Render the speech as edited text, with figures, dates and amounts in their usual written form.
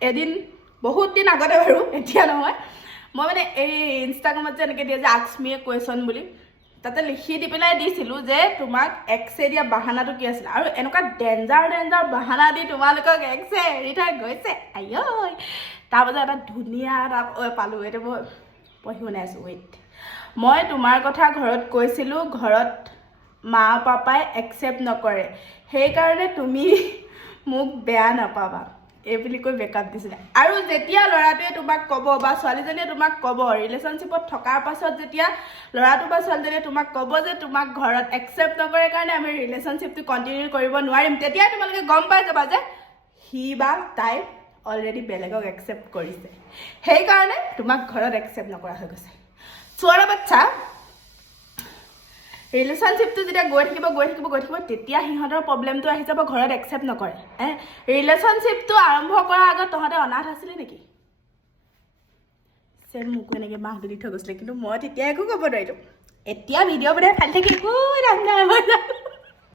এদিন বহুত দিন আগতে বাৰু এতিয়া নহয় মই মানে এই ইনষ্টাগ্ৰামত যে এনেকৈ দিয়ে যে আস্ক মি এ কুৱেশ্যন বুলি তাতে লিখি দি পেলাই দিছিলোঁ যে তোমাক এক্সে দিয়া বাহানাটো কি আছিলে আৰু এনেকুৱা ডেঞ্জাৰ বাহানা দি তোমালোকক এক্সে এৰি থৈ গৈছে আইঐ তাৰপাছত এটা ধুনীয়া এটা পালোঁ এইটো মই পঢ়ি শুনাই আছোঁ ৱেইট মই তোমাৰ কথা ঘৰত কৈছিলোঁ ঘৰত মা পাপাই একচেপ্ট নকৰে সেইকাৰণে তুমি মোক বেয়া নাপাবা এই বুলি কৈ বেকআপ দিছিলে আৰু যেতিয়া ল'ৰাটোৱে তোমাক ক'ব বা ছোৱালীজনীয়ে তোমাক ক'ব ৰিলেশ্যনশ্বিপত থকাৰ পাছত যেতিয়া ল'ৰাটো বা ছোৱালীজনীয়ে তোমাক ক'ব যে তোমাক ঘৰত একচেপ্ট নকৰে কাৰণে আমি ৰিলেশ্যনশ্বিপটো কণ্টিনিউ কৰিব নোৱাৰিম তেতিয়াই তোমালোকে গম পাই যাবা যে সি বা তাই অলৰেডি বেলেগক একচেপ্ট কৰিছে সেইকাৰণে তোমাক ঘৰত একচেপ্ট নকৰা হৈ গৈছে ছোৱালী বাচ্চা ৰিলেশ্যনশ্বিপটো যেতিয়া গৈ থাকিব তেতিয়া সিহঁতৰ প্ৰব্লেমটো আহি যাব ঘৰত একচেপ্ট নকৰে ৰিলেশ্যনশ্বিপটো আৰম্ভ কৰাৰ আগত তহঁতে অনাথ আছিলি নেকি চেম মোকো এনেকৈ মাহটো দি থৈ গৈছিলে কিন্তু মই তেতিয়া একো ক'ব নোৱাৰিলোঁ এতিয়া ভিডিঅ' বনাই ফালি থাকি একো লাভ নাই